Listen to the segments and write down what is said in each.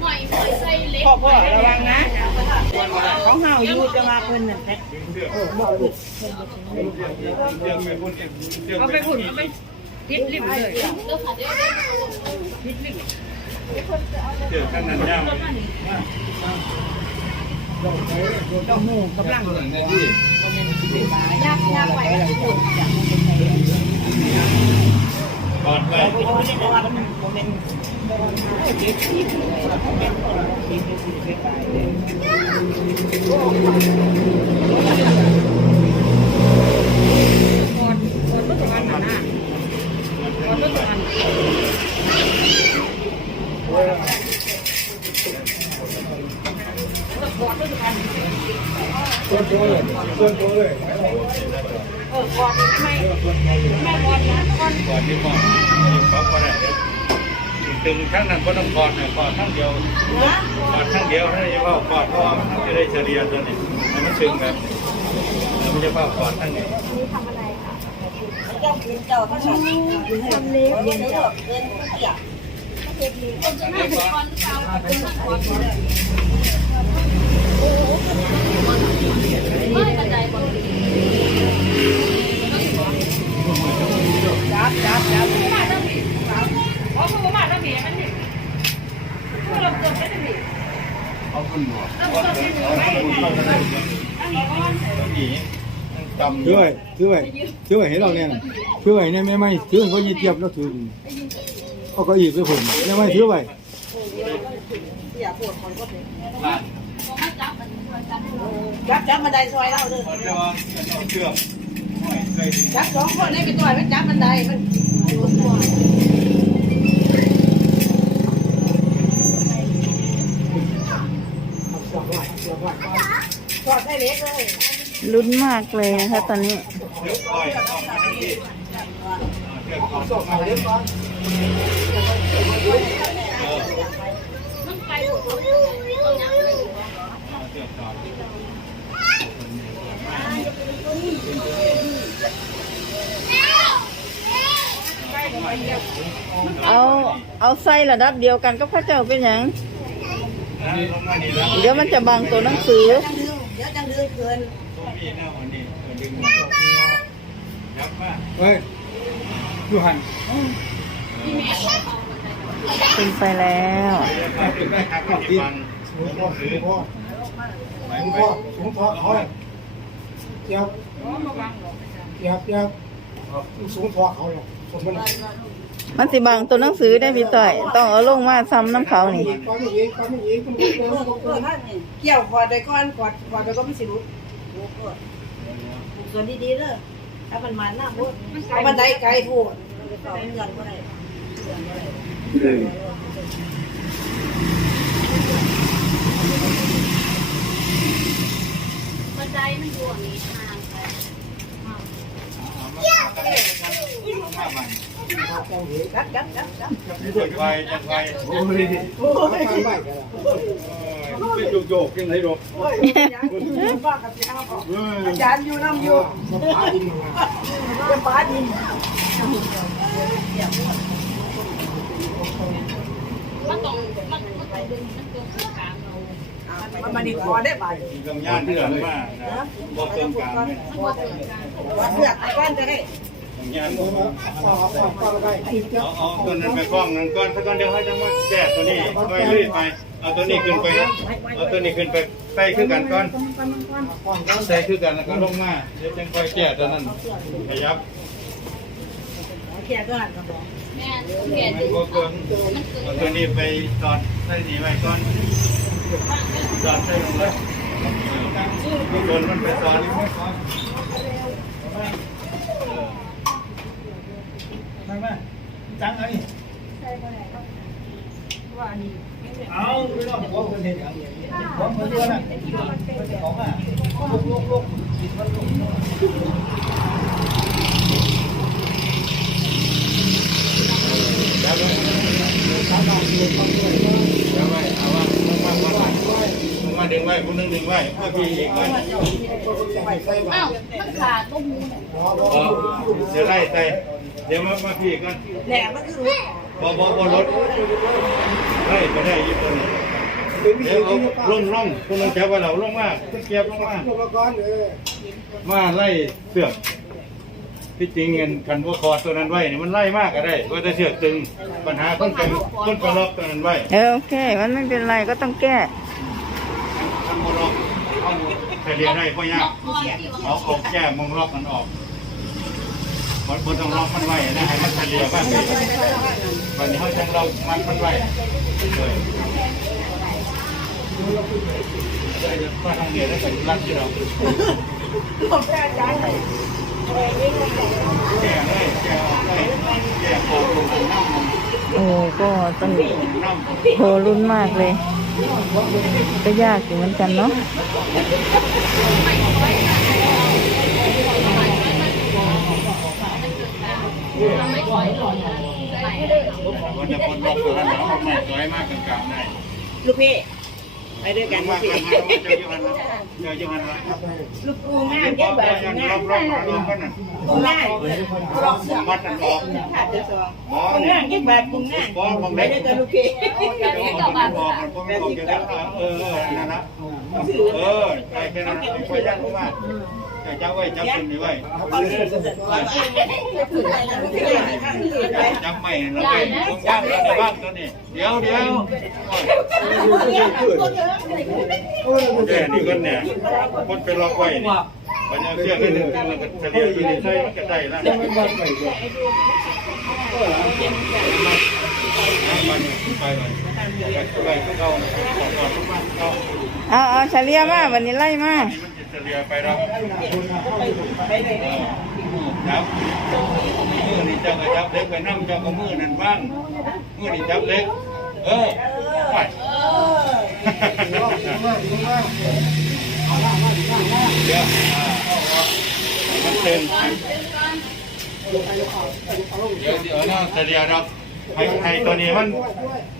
หน่อยหน่อยใส่เล็กพ่อพ่อระวังนะ ของเฮาอยู่จะมาเพิ่นนั่นแหละเอาไปหุ่นเอาไปติดริมเลยเด้อค่ะเด้อเจอกันนั่นย่างเจ้าหมูกำลังยักยักไว้ กอดไปเพราะว่ามันมันเป็นเด็กที่มันเป็นที่ที่ที่ตายเลยกอดกอดรถตัวอันน่ะนะกอดรถตัวอันเออ กอดนี่ไม่แม่กอดนะกอดกอดที่ห้องกอดก็ได้ถึงข้างนั้นก็ต้องกอดนะกอดข้างเดียวกอดข้างเดียวให้เฉพาะกอดเพราะว่ามันจะได้เฉลี่ยตัวนี้ให้มันถึงกันมันจะเฉพาะกอดข้างนี้เจ้ากินเจ้าทั้งนั้นทำเลี้ยงเลี้ยงเด้อเงินเสียคนจะนั่งก่อนเช้าเป็นนั่งก่อนไม่กระจายบน จับจับจับมาตั้งผีเพราะเขามาตั้งผีมันนี่พวกเราเกิดไม่ได้ผีเอาขึ้นหัวตั้งตัวผีหนูไว้ตั้งนี้ก่อนอีจำถือไว้ถือไว้ถือไว้ให้เราเนี่ยนะถือไว้เนี่ยไม่ไม่ถือเขายีเทียบแล้วถือเขาก็อีกไปผมไม่ไม่ถือไว้เสียปวดคอยก็เป็นบ้านผมไม่จับมันจับจับจับบันไดซอยเราเด้อเขาจะว่าเอาเชือกห้อยเคย จับสองคนให้ไปต่อยมันจับบันไดมันกอดได้เล็กเลยลุ้นมากเลยนะคะตอนนี้เชือกห้อยเอามาทั้งที่เชือกเอาส่งมาเรียบร้อย มันไปหมดเลยเอายังเลย เชือกต่อ เอา เอาไส้ระดับเดียวกันก็พระเจ้าเป็นอย่างนะลงมานี่แล้วเดี๋ยวมันจะบังตัวหนังสือจังดื้อเดี๋ยวจังดื้อเกินตรงนี้นะวันนี้ตัวดึงยับมาเฮ้ยดูหันขึ้นไปแล้วไปไปไปหักมาที่ฟังสูงพอสูงพอสูงพอสูงพอเขาเทียบเทียบเทียบสูงพอเขาหรอกสมมัน มันสิบังตัวหนังสือได้พี่ต่อย ต้องเอาลงมาซ้ำน้ำเขานี่ เกี่ยวกอดได้ก้อนกอดกอดไปก็ไม่สิรู้ส่วนดีๆเด้อถ้ามันมาหน้าพูดบันได้ไกลพูดสองเงินก็ได้ ไงหรอก โอ้ยบ้ากับพี่เอาอาจารย์อยู่น้ำอยู่ พาดินมา จะป้าดิน มันต้องมันมันไปดึงมันเกินกลางเรา มันมาดิขอได้บ่าย มีกำยานเถื่อนมากนะบอกเติมกลางเนี่ย มันว่าเกินกลาง ว่าเสือกก้อนจะได้ กำยานพอพอพอพอไปอีกเอาเอาตัวนั้นไปกล้องนั้นก้อนสักก้อนเดียวให้จังว่าแจกตัวนี้ไปเรื่อยไป เอาตัวนี้ขึ้นไปเอาตัวนี้ขึ้นไปใส่คือกันก้อนใส่คือกันแล้วก็ลงมาเดี๋ยวจังค่อยแจกตัวนั้นขยับแค่ตัวนั้นก็บอกแม่แก่มันดึงก็เกินเอาตัวนี้ไปตอดใส่นีไว้ก่อนตอดใส่ลงเลยโดนมันไปตอด นี่ไว้ก่อนทำไมจังไงเอาไม่ต้องหัวคนเห็นอย่างนี้หัวคนเดียวนะของอะลุกลุกลุกจิตมันลุกยับไว้ยับไว้เอาว่าลงมาลงมาลงมาดึงไว้คุณนึงดึงไว้เพื่อพี่อีกไว้อ้าวมันขาดลงเดี๋ยวไล่ใส่เดี๋ยวมามาพี่กันแหลมมันคือรู้บ่บ่บ่รถได้ก็ได้อยิบตัวนี้เป็นวิเดี๋ธียวเอาที่ป้าล่งล่งคุณลงจับไว้เราล่งมากเกียบลงมาอุปกรณ์เออมาไล่เสือกที่จริงเงินคันว่าคอตัวนั้นไว้นี่มันไล่มากก็ได้ว่าจะเสือกตึงปัญหาคนเป็นคนกระลอกตัวนั้นไว้เออโอเค มันไม่เป็นไรก็ต้องแก้คันบ่ลอกเอาเฉลี่ยได้ก็ยากเอาออกแก้มองลอกมันออก มันบนต้องล็อกมันไว้นะให้มันเฉลี่ยบ้างเลยวันนี้เขาจังเรามันมันไว้เลยได้เดี๋ยวป้าทางเดียวได้เป็นรักที่เราแก่เลยแก่เลยแก่ออกลงน้ำโอ้ก็ต้องน้ำโหรุ่นมากเลย ก็ยากอยู่เหมือนกันเนาะ มันจะคนรอบตัวนั้นเนาะไม่สวยมากกลางๆได้ลูกพี่ไปด้วยกันมากพี่กันมาเจออยู่หันละเจออยู่หันละลูกปูงาเห็มนเยบ่อะบ่แบบยังงารมอบรอบรอบกันน่ะปูงามรอกเสือมัดกันออกขาดจะสองบ่ปูเนี่ยงามยิ่งแบบปูงามบ่มองไปเล็กด้วยกันลูกพี่เดี๋ยวเอามันออกมันบ่ออกจะได้เออนั่นนะเออใจแค่นั้นไปย่างลงมาจะจับไว้จับขึ้นนี่ไว้จับไม่แล้วไปต้องย่างในบ้านตัวนี้ เดี๋ยวเดี๋ยวแก่นี่คนเนี่ยคนเป็นล็อกไว้นี่มันจะเชื่อกันหนึ่งแล้วก็เฉลี่ยอยู่ในใช่ก็ได้แล้วมันไปเลยไปเลยไปก็เข้าก่อนก่อนมาเข้าเอาเอาเฉลี่ยมาวันนี้ไล่มาก เฉลี่ยไปแล้วจับมือนี่จับไปจับเล็กไปนั่งจับกับมือนั่นบ้างมือนี่จับเล็ก เออไปเดี๋ยวอ่ามันตึงเดี๋ยวเดี๋ยวนะแต่เดี๋ยวนะให้ให้ตัวนี้มัน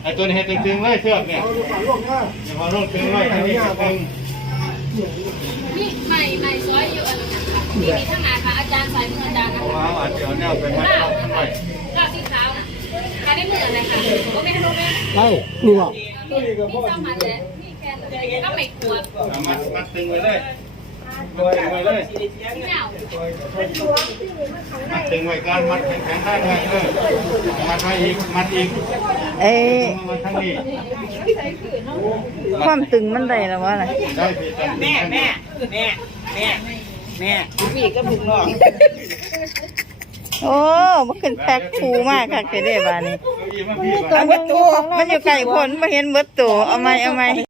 ไอ้ตัวนี้ให้ตึงๆเลยเชือกเนี่ยเดี๋ยวพอลงตึงเลยอันนี้ก็ตึง นี่ใหม่ใหม่ซอยอยู่อันนั้นค่ะมีมีทั้งนาค่ะอาจารย์สายมืออาจารย์นะเอาคะเอาเดี๋ยวเนี่ยเป็นมัดหน้าล็อกมันไว้หน้าสีขาวนะใครได้มืออะไรค่ะก็ไม่ได้รู้แม่ได้นี่ว่ามีมีซ้ำมันเลยนี่แค่ก็ไม่กลัวเอามัดมัดตึงไว้เลยมั ดตึงไว้เลยเหงามัดตึงไว้ก่อนมัดแข็งๆได้ไว้เออมัดไว้อีกมัดอีกเอ้ยมัดทั้งนี้ความตึงมันได้แล้ววะล่ะได้พี่ตันแม่แม่แม่แม่แม่พี่ก็พึ่งน้องโอ้มันขึ้นแพ็คคูมากค่ะเคเด้บานี่เก้าอี้มาพี่มันอยู่ไก่ผลมาเห็นเบิดตัวเอาไหมเอาไหม